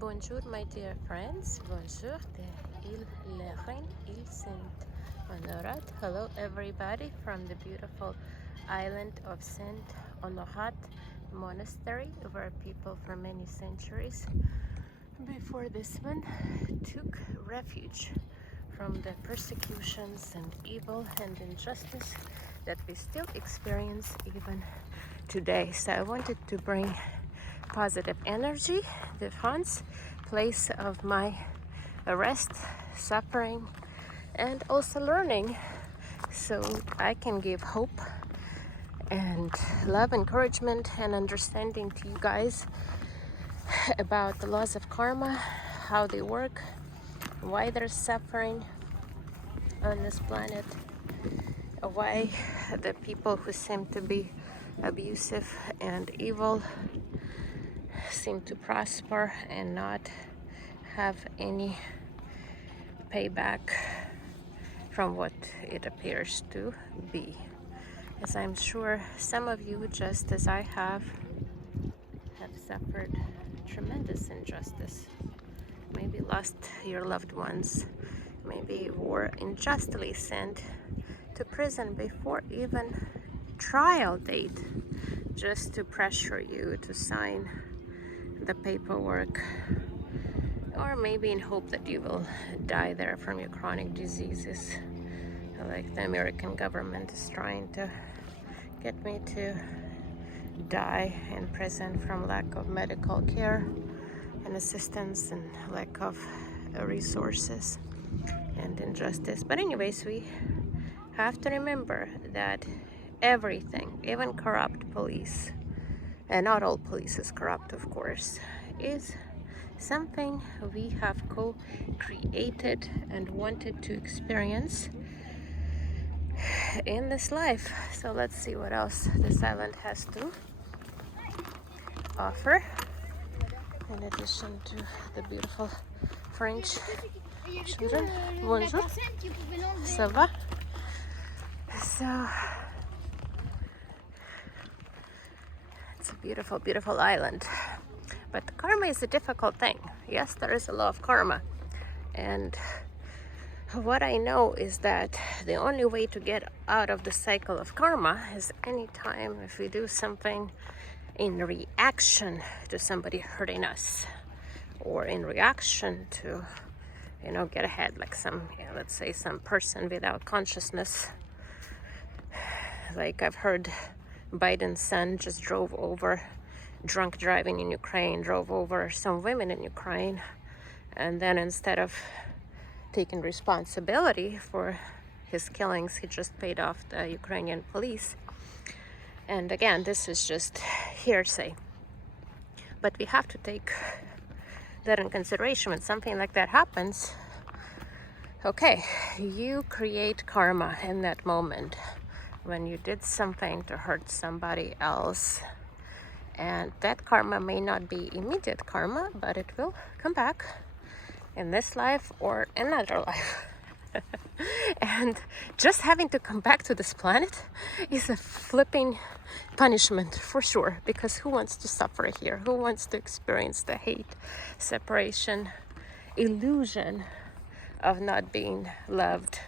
Bonjour, my dear friends. Bonjour de il Lerin, il Saint Honorat. Hello, everybody from the beautiful island of Saint Honorat Monastery, where people for many centuries before this one took refuge from the persecutions and evil and injustice that we still experience even today. So I wanted to bring positive energy, the France, place of my arrest, suffering, and also learning, so I can give hope and love, encouragement, and understanding to you guys about the laws of karma, how they work, why there's suffering on this planet, why the people who seem to be abusive and evil seem to prosper and not have any payback from what it appears to be. As I'm sure some of you, just as I have suffered tremendous injustice. Maybe lost your loved ones. Maybe were unjustly sent to prison before even trial date, just to pressure you to sign the paperwork, or maybe in hope that you will die there from your chronic diseases, like the American government is trying to get me to die in prison from lack of medical care and assistance and lack of resources and injustice. But anyways, we have to remember that everything, even corrupt police, and not all police is corrupt, of course, is something we have co-created and wanted to experience in this life. So let's see what else this island has to offer, in addition to the beautiful French children. Bonjour, ça va? So it's a beautiful, beautiful island. But karma is a difficult thing. Yes, there is a law of karma. And what I know is that the only way to get out of the cycle of karma is anytime if we do something in reaction to somebody hurting us, or in reaction to, get ahead, like let's say some person without consciousness. Like I've heard Biden's son just drove over, drunk driving in Ukraine, drove over some women in Ukraine, and then instead of taking responsibility for his killings, he just paid off the Ukrainian police. And again, this is just hearsay. But we have to take that in consideration when something like that happens. Okay, you create karma in that moment when you did something to hurt somebody else. And that karma may not be immediate karma, but it will come back in this life or another life. And just having to come back to this planet is a flipping punishment for sure, because who wants to suffer here? Who wants to experience the hate, separation, illusion of not being loved,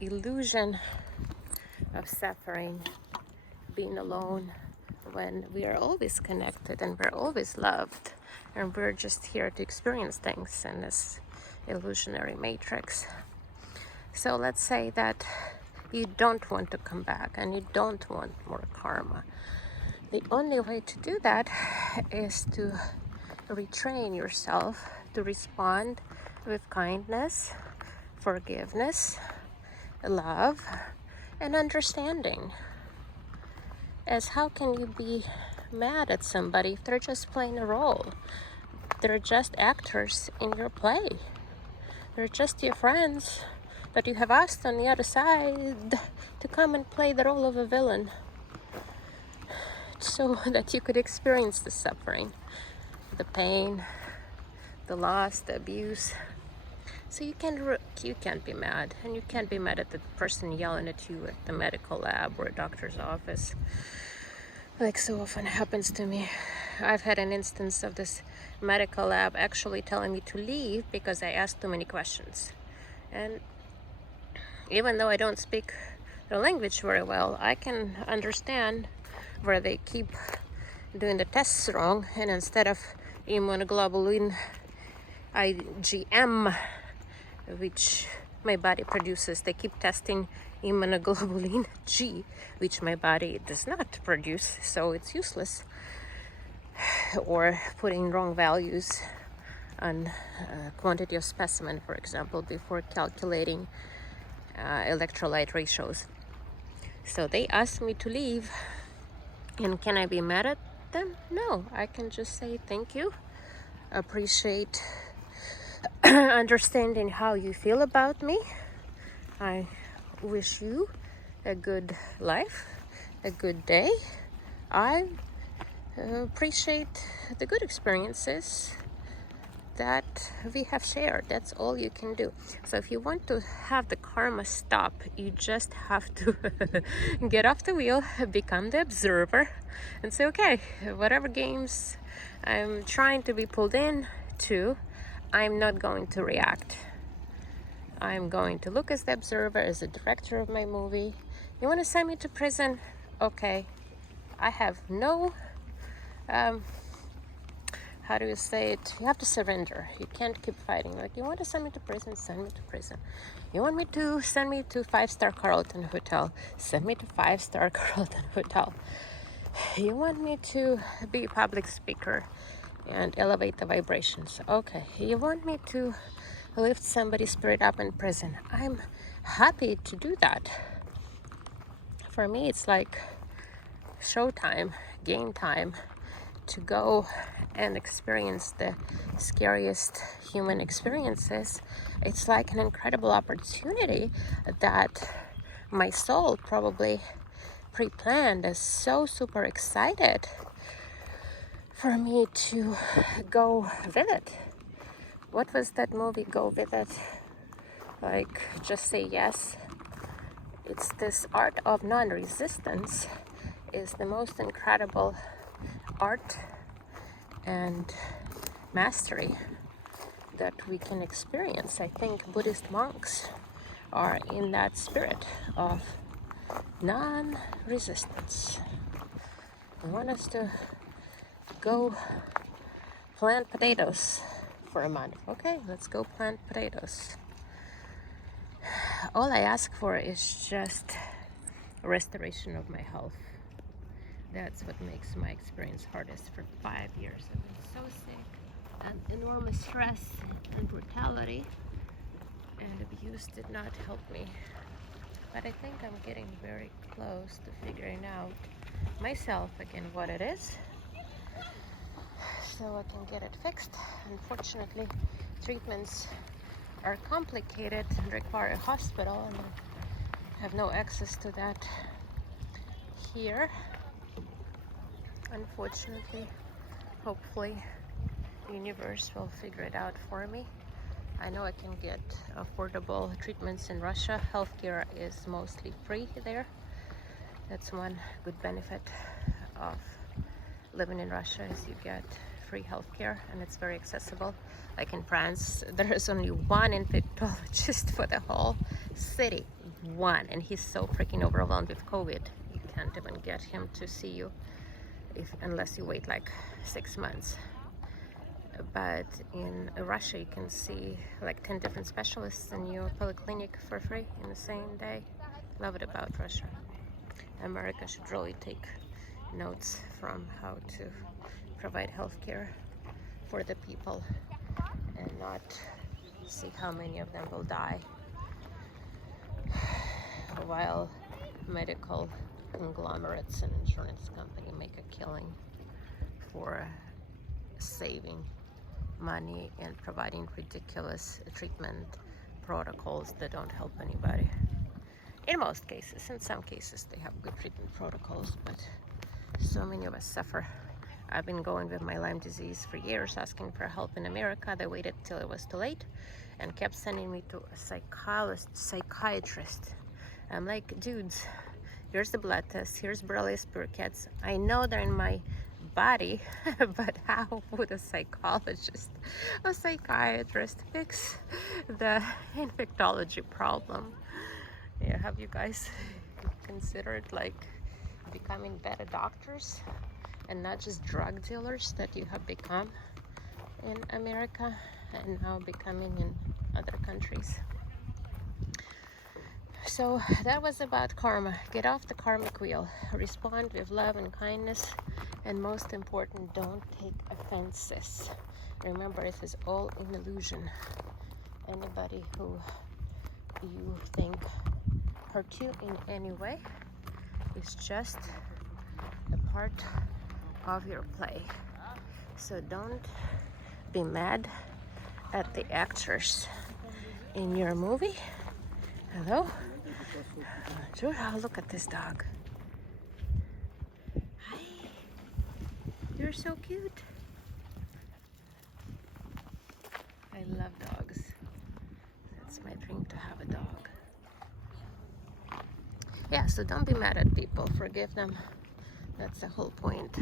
illusion of suffering, being alone, when we are always connected and we're always loved, and we're just here to experience things in this illusionary matrix. So let's say that you don't want to come back and you don't want more karma. The only way to do that is to retrain yourself to respond with kindness, forgiveness, love, and understanding. As how can you be mad at somebody if they're just playing a role? They're just actors in your play. They're just your friends, but you have asked on the other side to come and play the role of a villain so that you could experience the suffering, the pain, the loss, the abuse. So you can't be mad, and you can't be mad at the person yelling at you at the medical lab or a doctor's office, like so often happens to me. I've had an instance of this medical lab actually telling me to leave because I asked too many questions. And even though I don't speak the language very well, I can understand where they keep doing the tests wrong, and instead of immunoglobulin IgM, which my body produces, they keep testing immunoglobulin G, which my body does not produce, so it's useless. Or putting wrong values on quantity of specimen, for example, before calculating electrolyte ratios. So they asked me to leave, and can I be mad at them? No, I can just say thank you, appreciate understanding how you feel about me. I wish you a good life, a good day. I appreciate the good experiences that we have shared. That's all you can do. So if you want to have the karma stop, you just have to get off the wheel, become the observer, and say, okay, whatever games I'm trying to be pulled in to, I'm not going to react. I'm going to look as the observer, as the director of my movie. You want to send me to prison? Okay. I have no how do you say it? You have to surrender. You can't keep fighting. Like, you want to send me to prison? Send me to prison. You want me to send me to 5-star Carlton Hotel? Send me to 5-star Carlton Hotel. You want me to be a public speaker and elevate the vibrations? Okay. You want me to lift somebody's spirit up in prison? I'm happy to do that. For me, it's like showtime, game time, to go and experience the scariest human experiences. It's like an incredible opportunity that my soul probably pre-planned, is so super excited for me to go with it. What was that movie, Go With It? Like, just say yes. It's this art of non-resistance is the most incredible art and mastery that we can experience. I think Buddhist monks are in that spirit of non-resistance. They want us to go plant potatoes for a month. Okay, let's go plant potatoes. All I ask for is just restoration of my health. That's what makes my experience hardest. For 5 years I've been so sick, and enormous stress and brutality and abuse did not help me. But I think I'm getting very close to figuring out myself again what it is, so I can get it fixed. Unfortunately, treatments are complicated and require a hospital, and I have no access to that here. Unfortunately, hopefully, the universe will figure it out for me. I know I can get affordable treatments in Russia. Healthcare is mostly free there. That's one good benefit of living in Russia, is you get free healthcare, and it's very accessible. Like in France, there is only one infectologist for the whole city. One, and he's so freaking overwhelmed with COVID. You can't even get him to see you unless you wait like 6 months. But in Russia, you can see like 10 different specialists in your polyclinic for free in the same day. Love it about Russia. America should really take notes from how to provide healthcare for the people and not see how many of them will die while medical conglomerates and insurance company make a killing for saving money and providing ridiculous treatment protocols that don't help anybody. In most cases. In some cases they have good treatment protocols, but so many of us suffer. I've been going with my Lyme disease for years, asking for help in America. They waited till it was too late and kept sending me to a psychiatrist. I'm like, dudes, here's the blood test, here's Borrelia spuricats. I know they're in my body, but how would a psychologist, a psychiatrist fix the infectology problem? Yeah, have you guys considered like becoming better doctors and not just drug dealers that you have become in America and now becoming in other countries? So that was about karma. Get off the karmic wheel. Respond with love and kindness. And most important, don't take offenses. Remember, this is all an illusion. Anybody who you think hurt you in any way is just a part of your play. So don't be mad at the actors in your movie. Hello? Sure, oh, look at this dog. Hi. You're so cute. I love dogs. That's my dream, to have a dog. Yeah, so don't be mad at people. Forgive them. That's the whole point.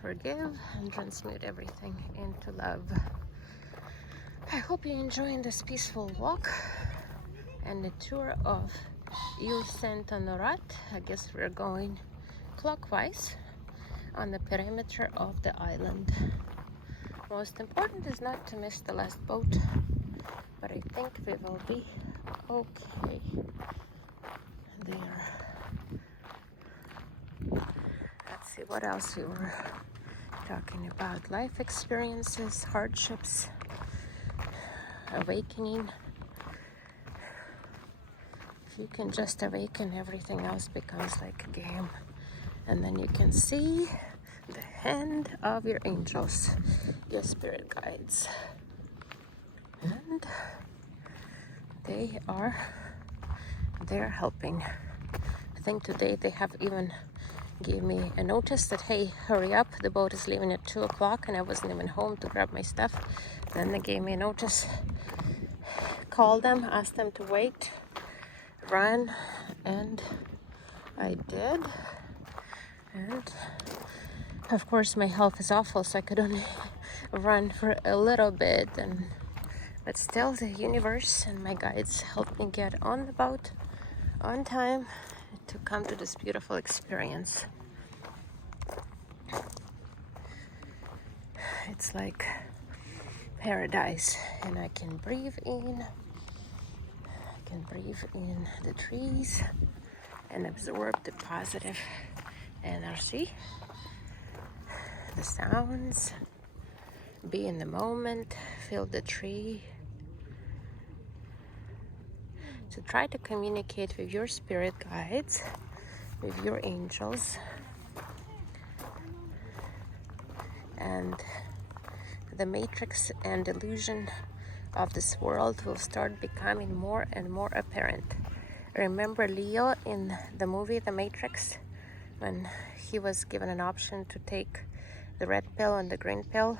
Forgive and transmute everything into love. I hope you're enjoying this peaceful walk and the tour of Ile Saint-Honorat. I guess we're going clockwise on the perimeter of the island. Most important is not to miss the last boat, but I think we will be okay there. Let's see what else we were talking about. Life experiences, hardships, awakening. If you can just awaken, everything else becomes like a game. And then you can see the hand of your angels, your spirit guides. And they're helping. I think today they have even gave me a notice that, hey, hurry up, the boat is leaving at 2 o'clock, and I wasn't even home to grab my stuff. Then they gave me a notice, called them, asked them to wait, run, and I did. And of course my health is awful, so I could only run for a little bit, but still the universe and my guides helped me get on the boat on time to come to this beautiful experience. It's like paradise, and I can breathe in. I can breathe in the trees and absorb the positive energy, the sounds, be in the moment, feel the tree. So try to communicate with your spirit guides, with your angels, and the matrix and illusion of this world will start becoming more and more apparent. Remember Leo in the movie The Matrix, when he was given an option to take the red pill and the green pill,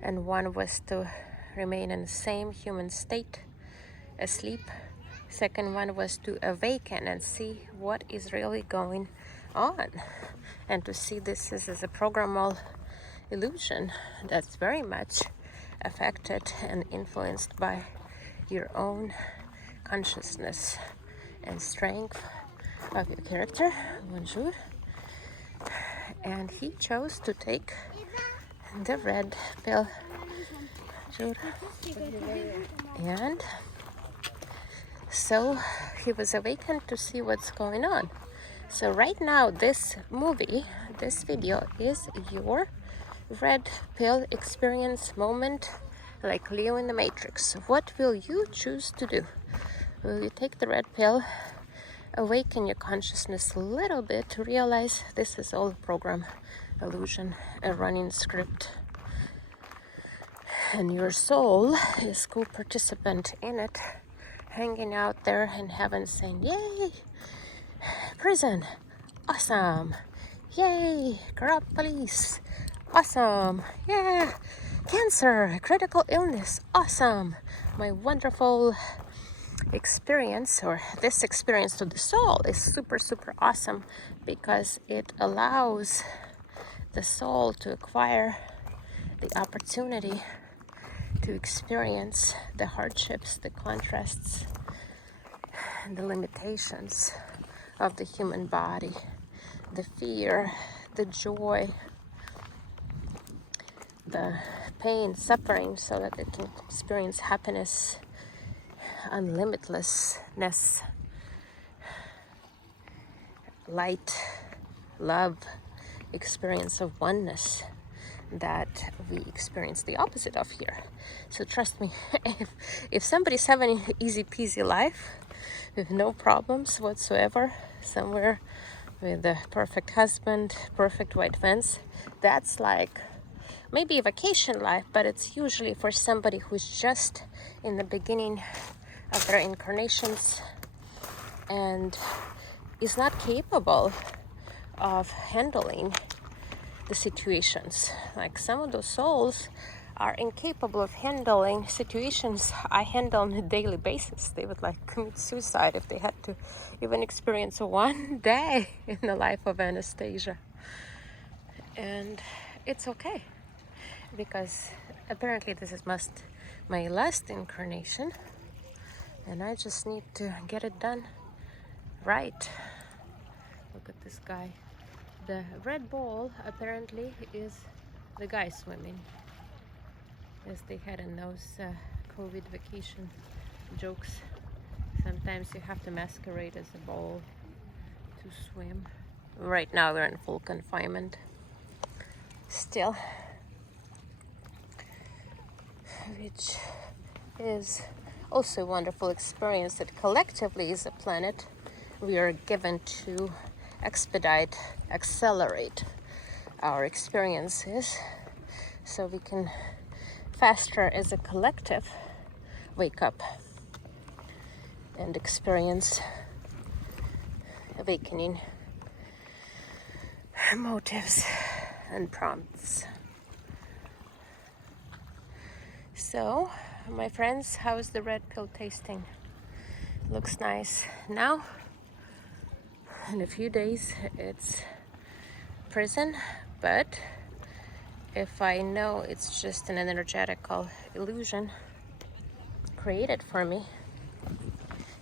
and one was to remain in the same human state, asleep. Second one was to awaken and see what is really going on, and to see this as a programmable illusion that's very much affected and influenced by your own consciousness and strength of your character. Bonjour. And he chose to take the red pill. Bonjour. And so he was awakened to see what's going on. So right now, this movie, this video is your red pill experience moment, like Leo in the Matrix. What will you choose to do? Will you take the red pill, awaken your consciousness a little bit to realize this is all a program, illusion, a running script, and your soul is co-participant in it, hanging out there in heaven saying, yay, prison, awesome, yay, corrupt police, awesome, yeah, cancer, critical illness, awesome, my wonderful experience, or this experience to the soul, is super awesome because it allows the soul to acquire the opportunity to experience the hardships, the contrasts, and the limitations of the human body, the fear, the joy, the pain, suffering, so that it can experience happiness, unlimitlessness, light, love, experience of oneness that we experience the opposite of here. So trust me, if somebody's having an easy peasy life with no problems whatsoever, somewhere with a perfect husband, perfect white fence, that's like maybe a vacation life, but it's usually for somebody who's just in the beginning of their incarnations and is not capable of handling the situations. Like some of those souls are incapable of handling situations I handle on a daily basis. They would like commit suicide if they had to even experience one day in the life of Anastasia. And it's okay, because apparently this is my last incarnation, and I just need to get it done right. Look at this guy. The red ball apparently is the guy swimming, as they had in those COVID vacation jokes. Sometimes you have to masquerade as a ball to swim. Right now we're in full confinement still, which is also a wonderful experience that collectively as a planet we are given to expedite, accelerate our experiences so we can faster as a collective wake up and experience awakening motives and prompts. So, my friends, how's the red pill tasting? Looks nice. Now, in a few days, it's prison, but if I know it's just an energetical illusion created for me,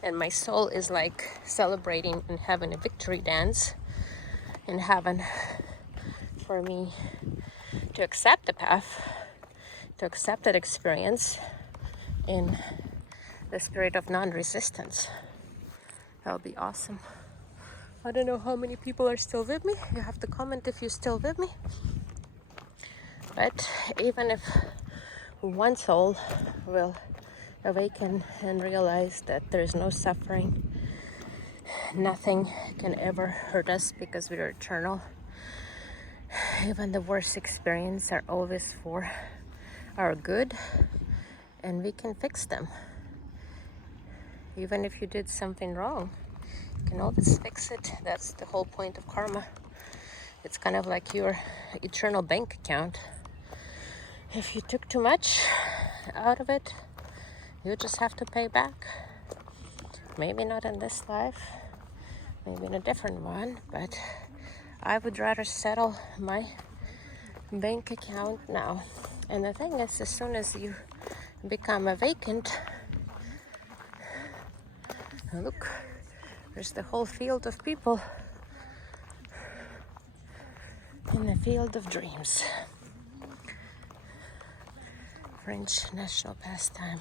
and my soul is like celebrating and having a victory dance in heaven for me to accept the path, to accept that experience in the spirit of non-resistance, that'll be awesome. I don't know how many people are still with me. You have to comment if you're still with me. But even if one soul will awaken and realize that there is no suffering, nothing can ever hurt us because we are eternal. Even the worst experiences are always for our good, and we can fix them. Even if you did something wrong, you can always fix it. That's the whole point of karma. It's kind of like your eternal bank account. If you took too much out of it, you just have to pay back. Maybe not in this life, maybe in a different one, but I would rather settle my bank account now. And the thing is, as soon as you become awakened, look, there's the whole field of people in the field of dreams. French national pastime.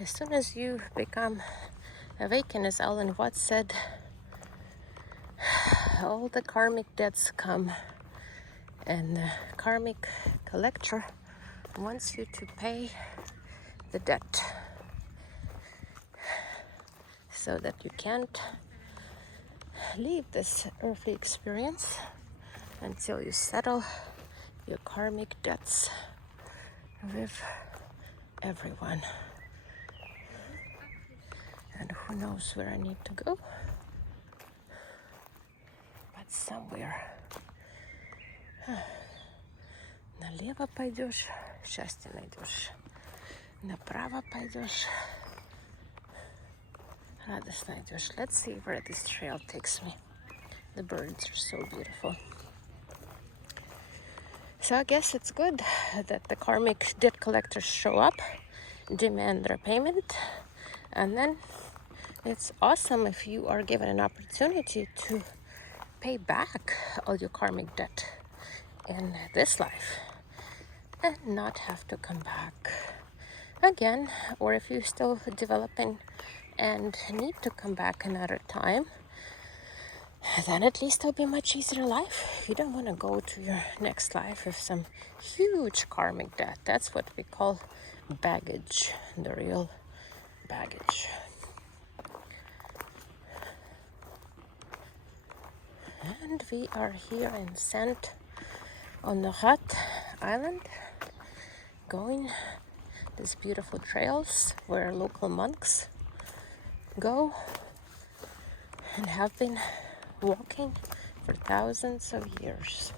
As soon as you become awakened, as Alan Watts said, all the karmic debts come, and the karmic collector wants you to pay the debt so that you can't leave this earthly experience until you settle your karmic debts with everyone. And who knows where I need to go, but somewhere. Налево пойдешь, счастье найдешь. Направо пойдешь, радость найдешь. Let's see where this trail takes me. The birds are so beautiful. So I guess it's good that the karmic debt collectors show up, demand their payment, and then it's awesome if you are given an opportunity to pay back all your karmic debt in this life and not have to come back again. Or if you're still developing and need to come back another time, then at least it'll be much easier life. You don't want to go to your next life with some huge karmic debt. That's what we call baggage, the real baggage. And we are here in Saint Honorat Island, going these beautiful trails where local monks go and have been walking for thousands of years.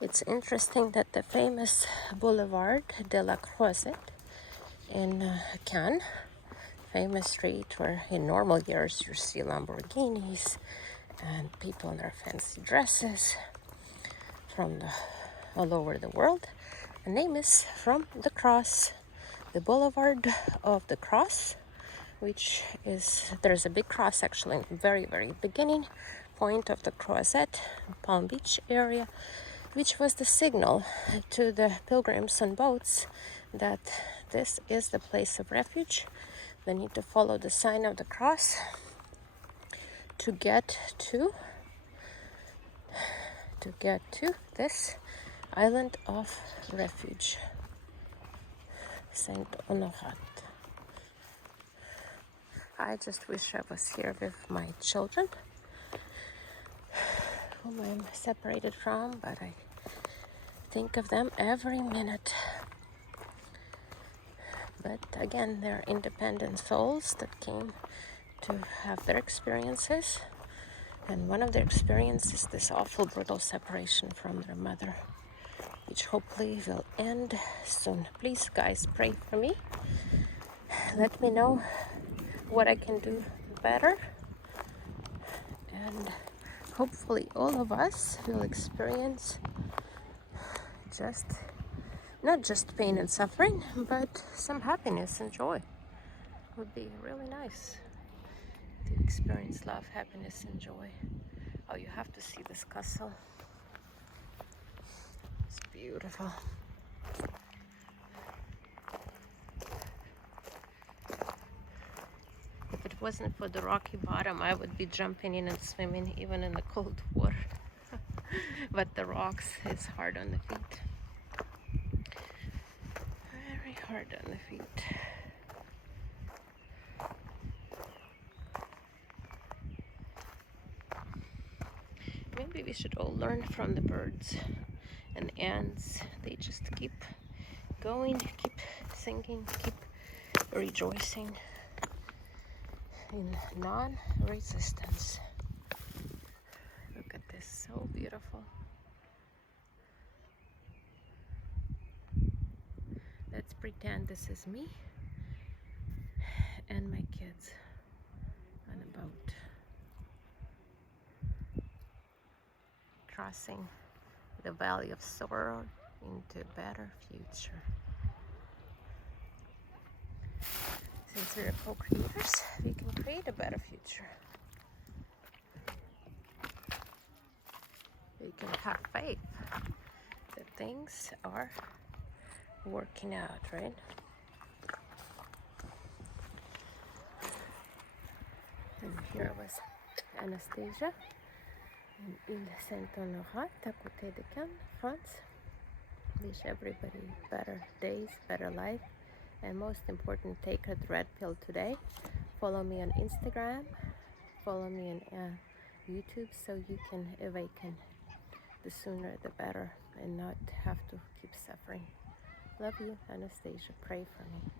It's interesting that the famous Boulevard de la Croisette in Cannes, famous street where in normal years you see Lamborghinis and people in their fancy dresses from all over the world. The name is from the cross, the Boulevard of the Cross, which is, there's a big cross actually in the very, very beginning point of the Croisette, Palm Beach area, which was the signal to the pilgrims on boats that this is the place of refuge. They need to follow the sign of the cross to get to this island of refuge, Saint Honorat. I just wish I was here with my children, whom I'm separated from, but I think of them every minute. But again, they're independent souls that came to have their experiences. And one of their experiences is this awful, brutal separation from their mother, which hopefully will end soon. Please, guys, pray for me. Let me know what I can do better. And hopefully all of us will experience not just pain and suffering, but some happiness and joy. It would be really nice to experience love, happiness, and joy. Oh, you have to see this castle. It's beautiful. If it wasn't for the rocky bottom, I would be jumping in and swimming even in the cold water. But the rocks is hard on the feet. Very hard on the feet. Maybe we should all learn from the birds and ants. They just keep going, keep singing, keep rejoicing in non-resistance. Look at this, so beautiful. Let's pretend this is me and my kids on a boat, crossing the valley of sorrow into a better future. Since we're co-creators, we can create a better future. We can have faith that things are working out, right? And here was Anastasia in Ile Saint-Honorat, à côté de Cannes, France. Wish everybody better days, better life, and most important, take a red pill today. Follow me on Instagram, follow me on YouTube, so you can awaken. The sooner the better, and not have to keep suffering. Love you, Anastasia. Pray for me.